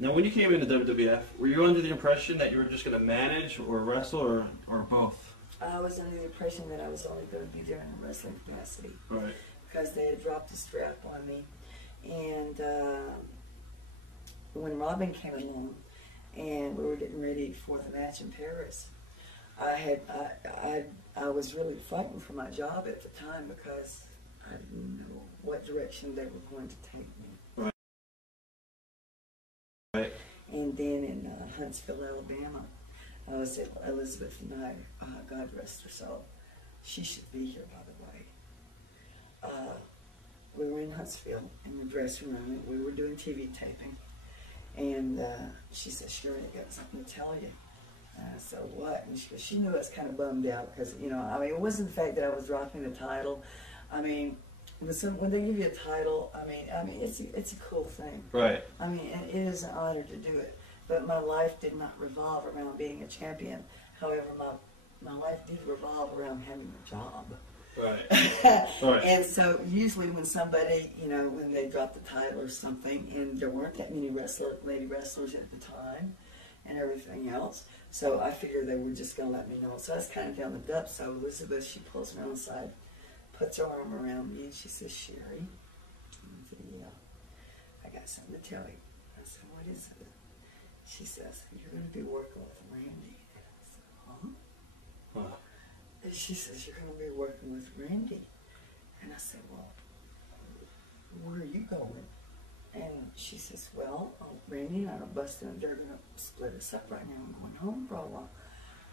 Now, when you came into WWF, were you under the impression that you were just going to manage or wrestle or both? I was under the impression that I was only going to be there in a wrestling capacity. Right. Because they had dropped the strap on me. And when Robin came along and we were getting ready for the match in Paris, I was really fighting for my job at the time because I didn't know what direction they were going to take me. Right. And then in Huntsville, Alabama, I was at Elizabeth Knight, God rest her soul. She should be here, by the way. We were in Huntsville in the dressing room. We were doing TV taping. And she said, "Sherri, I got something to tell you." I said, "What?" And she goes, she knew I was kind of bummed out because, you know, I mean, it wasn't the fact that I was dropping the title. I mean, when they give you a title, I mean, it's a cool thing. Right. I mean, it is an honor to do it. But my life did not revolve around being a champion. However, my life did revolve around having a job. Right. Right. And so usually when somebody, you know, when they drop the title or something, and there weren't that many lady wrestlers at the time and everything else, so I figured they were just going to let me know. So I was kind of down the depths. So Elizabeth, she pulls me on the side, puts her arm around me, and she says, "Sherri," I said, "Yeah, I got something to tell you." I said, "What is it?" She says, "You're going to be working with Randy." I said, "Huh?" Wow. And she says, "You're going to be working with Randy." And I said, "Well, where are you going?" And she says, "Well, Randy and I are busting. They're going to split us up right now. I'm going home for a while."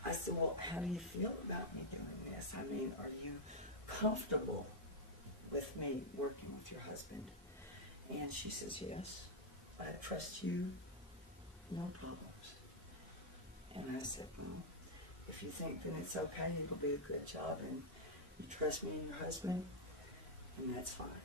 I said, "Well, how do you feel about me doing this? I mean, are you comfortable with me working with your husband?" And she says, "Yes, I trust you, no problems." And I said, "Well, if you think that it's okay, it'll be a good job, and you trust me and your husband, and that's fine."